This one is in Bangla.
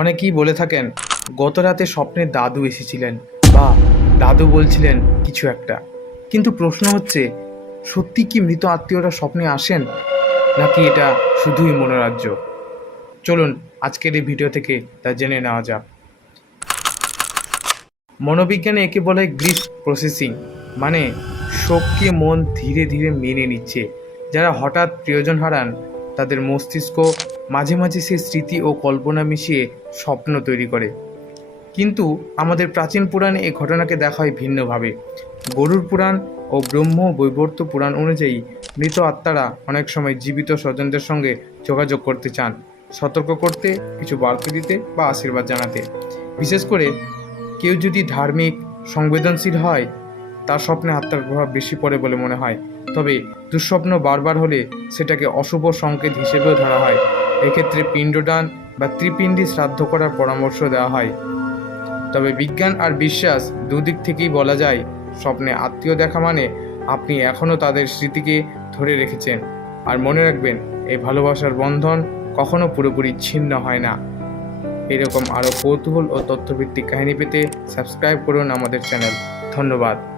অনেকেই বলে থাকেন গত রাতে স্বপ্নে দাদু এসেছিলেন বা দাদু বলছিলেন কিছু একটা। কিন্তু প্রশ্ন হচ্ছে, সত্যি কি মৃত আত্মীয়রা স্বপ্নে আসেন, নাকি এটা শুধুই মনোরাজ্য? চলুন আজকের এই ভিডিও থেকে তা জেনে নেওয়া যাক। মনোবিজ্ঞানে একে বলে গ্রিফ প্রসেসিং, মানে শোককে মন ধীরে ধীরে মেনে নিচ্ছে। যারা হঠাৎ প্রিয়জন হারান তাদের মস্তিষ্ক মাঝে মাঝে সেই স্মৃতি ও কল্পনা মিশিয়ে স্বপ্ন তৈরি করে। কিন্তু আমাদের প্রাচীন পুরাণে এই ঘটনাকে দেখা হয় ভিন্নভাবে। গরুড় পুরাণ ও ব্রহ্ম বৈবর্ত পুরাণ অনুযায়ী মৃত আত্মারা অনেক সময় জীবিত স্বজনদের সঙ্গে যোগাযোগ করতে চান, সতর্ক করতে, কিছু বার্তা দিতে বা আশীর্বাদ জানাতে। বিশেষ করে কেউ যদি ধার্মিক, সংবেদনশীল হয়, তার স্বপ্নে আত্মার প্রভাব বেশি পড়ে বলে মনে হয়। তবে দুঃস্বপ্ন বারবার হলে সেটাকে অশুভ সংকেত হিসেবেও ধরা হয়। এক্ষেত্রে পিণ্ডদান বা ত্রিপিণ্ডি শ্রাদ্ধ করার পরামর্শ দেওয়া হয়। তবে বিজ্ঞান আর বিশ্বাস দুদিক থেকেই বলা যায়, স্বপ্নে আত্মীয় দেখা মানে আপনি এখনও তাদের স্মৃতিকে ধরে রেখেছেন। আর মনে রাখবেন, এই ভালোবাসার বন্ধন কখনো পুরোপুরি ছিন্ন হয় না। এরকম আরও কৌতূহল ও তথ্যভিত্তিক কাহিনী পেতে সাবস্ক্রাইব করুন আমাদের চ্যানেল। ধন্যবাদ।